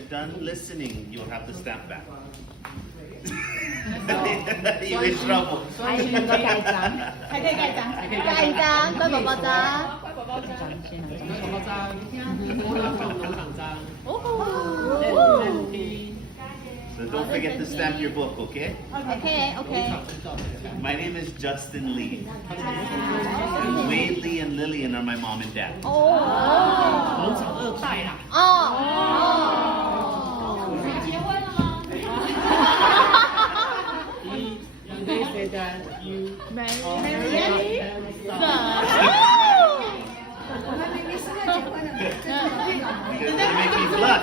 you're done listening, you'll have the stamp back. You're in trouble. 还可以盖章，还可以盖章，盖章，乖宝宝章，乖宝宝章，什么章？我要放农场章。So don't forget to stamp your book, okay? OK。 My name is Justin Lee. And Wade Lee and Lillian are my mom and dad. 农场2代啦。结婚了吗？ They say that you Marry. 我们明明是在结婚的， You're gonna make me blush.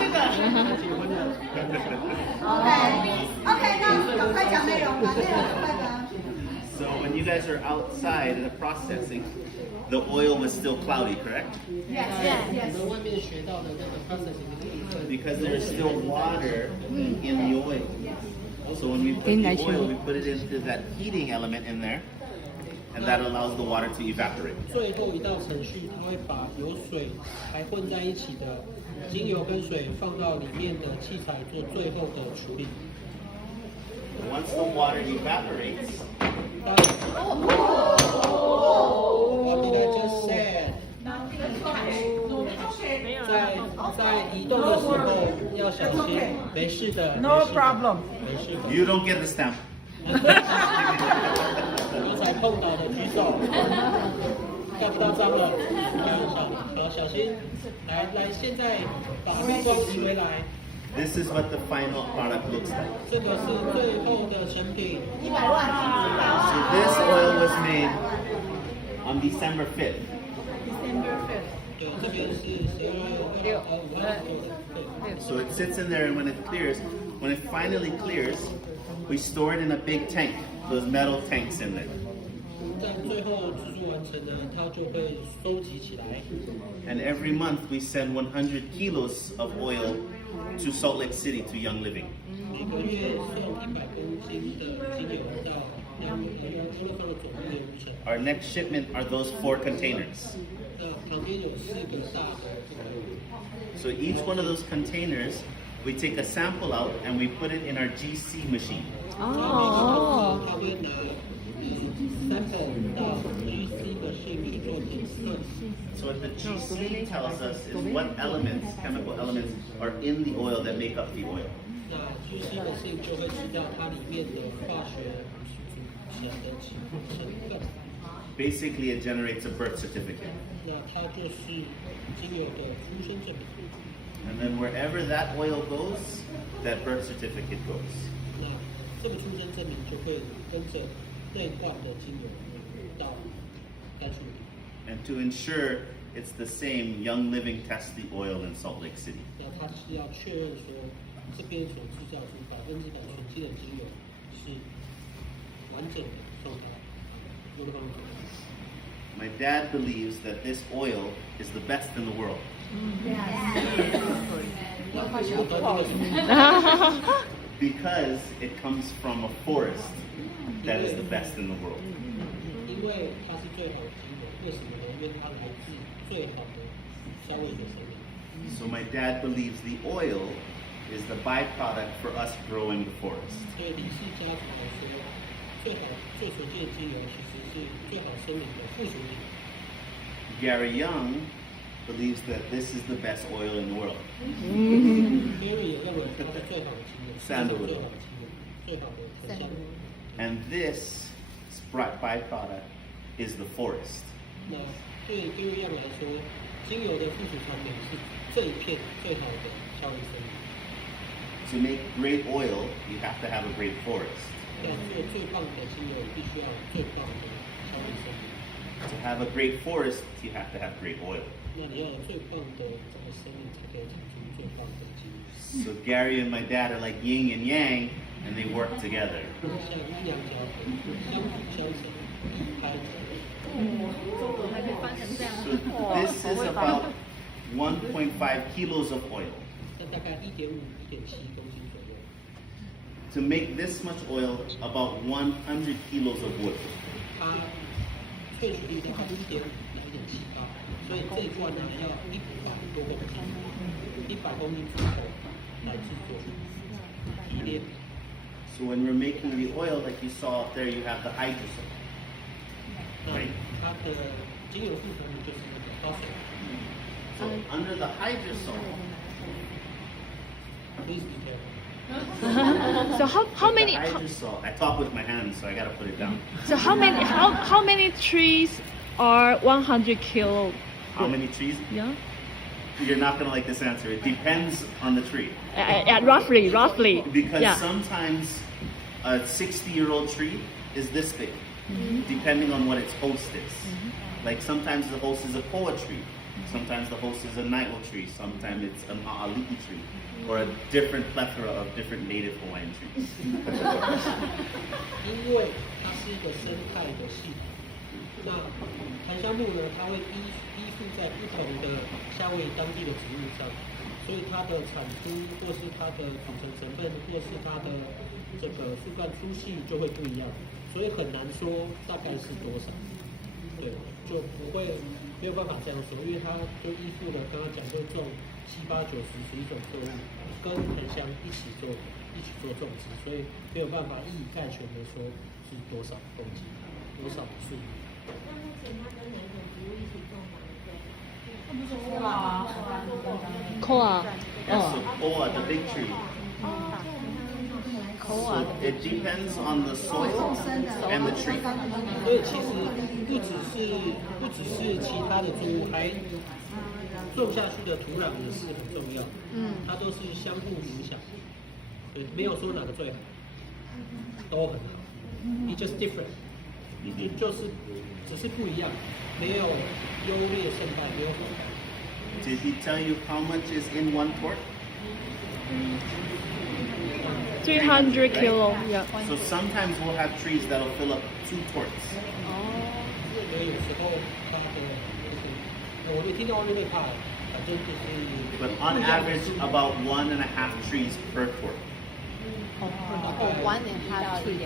OK，那快讲内容吧，内容快吧。 So when you guys are outside in the processing, the oil was still cloudy, correct? Yes. 我们外面学到的那个 processing 的部分， Because there's still water in the oil. So when we put the oil, we put it into that heating element in there, and that allows the water to evaporate. 最后一道程序，它会把有水还混在一起的精油跟水放到里面的器材做最后的处理。 Once the water evaporates, What did I just say? 在移动的时候要小心，没事的。No problem。没事的。 you don't get the stamp. 刚才碰到的举手，盖不到章了，好小心。来，现在把目光移回来。 This is what the final product looks like. 这个是最后的成品。100万。 So this oil was made on December 5th. 对，这边是12月5号做的。 So it sits in there, and when it finally clears, we store it in a big tank, those metal tanks in there. 在最后制作完成呢，它就会收集起来。 And every month we send 100 kilos of oil to Salt Lake City to Young Living. 每个月送100公斤的精油到欧乐芳的总部流程。 Our next shipment are those 4 containers. 那旁边有4个大的这个。 So each one of those containers, we take a sample out and we put it in our GC machine. 他会拿sample 到 GC machine 去做检测。 So what the GC tells us is what elements, chemical elements, are in the oil that make up the oil. 那 GC machine 就会知道它里面的化学组成的成分。 Basically, it generates a birth certificate. 那它就是精油的出生证明。 And then wherever that oil goes, that birth certificate goes. 那这个出生证明就会跟着内换的精油到该处理。 And to ensure it's the same, Young Living tests the oil in Salt Lake City. 那它是要确认说这边所制造出100%纯净的精油是完整的送达优乐芳的。 My dad believes that this oil is the best in the world. Because it comes from a forest that is the best in the world. 因为它是最好的精油，为什么呢？因为它来自最好的夏威夷的森林。 So my dad believes the oil is the byproduct for us growing the forest. 对李氏家族来说，最纯净的精油其实是最好森林的附属品。 Gary Young believes that this is the best oil in the world. Mary 也认为它是最好的精油，是最好的精油，最好的檀香。 And this byproduct is the forest. 那对于样来说，精油的附属产品是这一片最好的夏威夷森林。 To make great oil, you have to have a great forest. 要做最棒的精油，必须要有最棒的夏威夷森林。 To have a great forest, you have to have great oil. 那你要有最棒的这个森林，才可以产出最棒的精油。 So Gary and my dad are like yin and yang, and they work together. 像阴阳交合，相辅相成，一拍即合。 So this is about 1.5 kilos of oil. 那大概1.5、1.7公斤左右。 To make this much oil, about 100 kilos of wood. 它萃取率大概1.5到1.78，所以这一罐呢要100多公斤，100公斤左右来制作提炼。So when we're making the oil, like you saw up there, you have the hydrosol. 那它的精油制成就是那个花水。So under the hydrosol, Please be careful. So how many the hydrosol. I talk with my hands, so I gotta put it down. so how many trees are 100 kilo? How many trees? Yeah. You're not gonna like this answer. It depends on the tree. Roughly. Because Yeah. sometimes a 60-year-old tree is this big, depending on what its host is. Like sometimes the host is a koa tree, sometimes the host is a nai'o tree, sometimes it's an a'ali'i tree, or a different plethora of different native Hawaiian trees. 因为它是一个生态的系统。那檀香木呢，它会依附在不同的夏威夷当地的植物上，所以它的产出或是它的组成成分，或是它的这个树干粗细就会不一样，所以很难说大概是多少。对，就不会没有办法这样说，因为它就依附了刚刚讲就种7、8、9、10 11种作物，跟檀香一起做种植，所以没有办法一以概全的说是多少公斤，多少树。那目前它跟哪一种植物一起种法最Koa. Yes, so koa, the big tree. So it depends on the soil and the tree. 所以其实不只是其他的作物，还种下去的土壤也是很重要。它都是相互影响。对，没有说哪个最好，都很好。It's just different. 就是只是不一样，没有优劣胜败，没有什么。Did he tell you how much is in 1 quart? 300 kilo. Yeah. So sometimes we'll have trees that'll fill up 2 quarts. 所以有时候它的就是我没听到外面那怕，反正就是。But on average, about 1.5 trees per quart. 1.5 tree.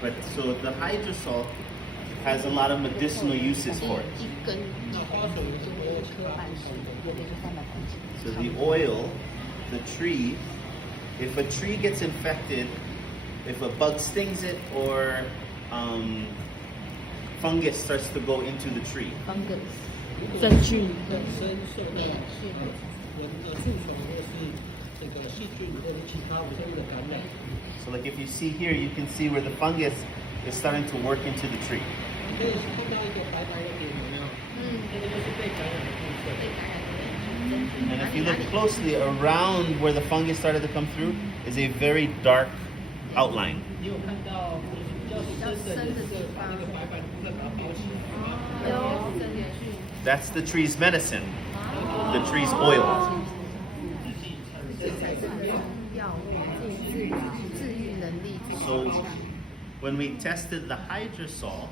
But so the hydrosol has a lot of medicinal uses for it. 那花水是我So the oil, the tree, if a tree gets infected, if a bug stings it or fungus starts to go into the tree, 真菌。本身受到蚊的蛀虫或是这个细菌或者其他微生物的感染。 so like if you see here, you can see where the fungus is starting to work into the tree. 可以看到一个白白的点，有没有？那个就是被感染的部分。 And if you look closely, around where the fungus started to come through is a very dark outline. 你有看到比较深的颜色，把那个白白的部分把它包起来。 That's the tree's medicine, the tree's oil. So when we tested the hydrosol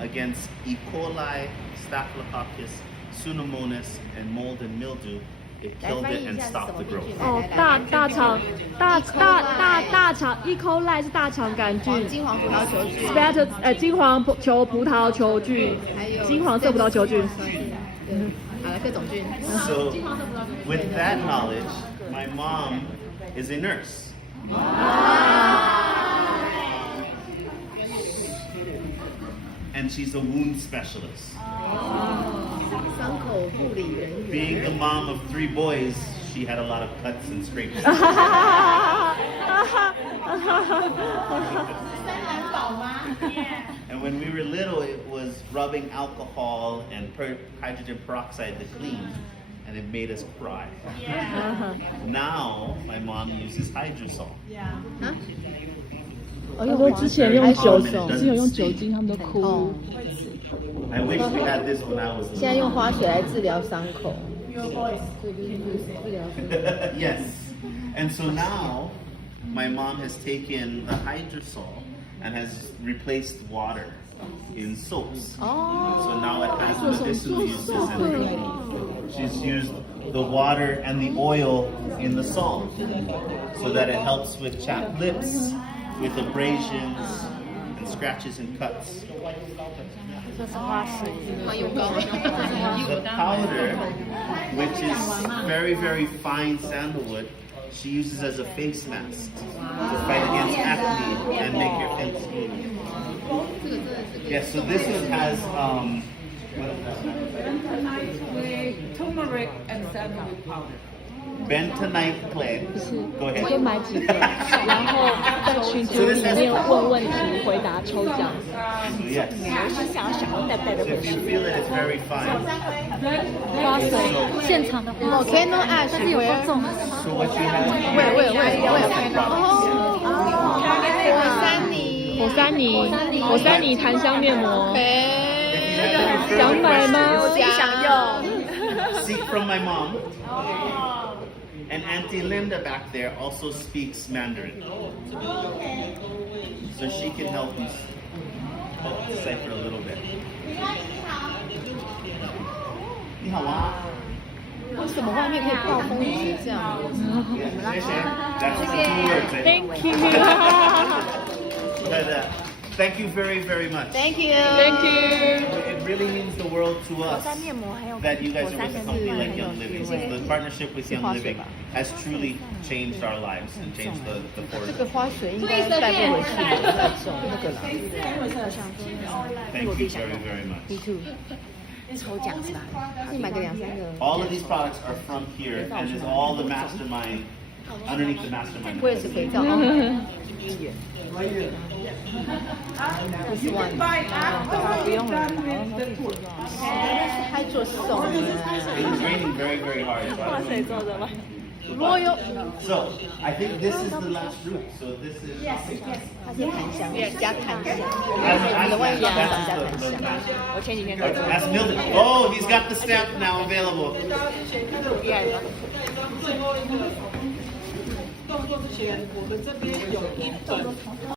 against E. coli, Staphylococcus, Pseudomonas, and mold and mildew, it killed it and stopped the growth. 哦，大肠 E. coli 是大肠杆菌，金黄葡萄球菌，金黄葡萄球菌，金黄色葡萄球菌。好了，各种菌。 So with that knowledge, my mom is a nurse. And she's a wound specialist. 伤口护理人员。 Being the mom of 3 boys, she had a lot of cuts and scrapes. And when we were little, it was rubbing alcohol and hydrogen peroxide to clean, and it made us cry. Now, my mom uses hydrosol. 我说之前用酒精，他们都哭。 I wish we had this when I was 现在 little. 用花水来治疗伤口。 Yes. And so now, my mom has taken the hydrosol and has replaced water in soaps. So now it has medicinal uses in it. She's used the water and the oil in the salt so that it helps with chapped lips, with abrasions and scratches and cuts. 这是花水， The powder, which is very, very fine sandalwood, she uses as a face mask to fight against acne and make your skin smooth. Yes, so this one has what is that? turmeric and sandalwood powder. Bentonite clay. 不是， Go 我 ahead. 就买几个，然后在群组里面问问题，回答抽奖。 So yes. 是想要小袋袋的 So 回 if 去 you。feel it, it's very fine. 花水，现场的花水。Volcano ash 但是有多重？ So what you have? 火山泥檀香面膜，想买吗？我自己想用。 Seek from my mom. And Auntie Linda back there also speaks Mandarin. So she can help you decipher a little bit. 你好吗？为什么外面可以暴风雨这样？ 谢谢。That's the 2 words. Thank you. But, thank you very, very much. Thank you. Thank you. It really means the world to us that you guys are with a company like Young Living. The partnership with Young Living has truly changed our lives and changed the 这 forest. 个花水应该带不回去的那种那个啦。 Thank you very, very much. Me too。抽奖是吧？可以买个2、3个。 All of these products are from here and is all the mastermind underneath the mastermind. 我也是肥皂。This one。不用了，还做送。 It's raining very, very hard. Royal。 So I think this is the last root. So this is.它是檀香，加檀香。 That's 你的外加 the 檀香。 master. 我前几天 That's Milton. Oh, he's got the stamp now available. 最后一个动作之前，我们这边有一本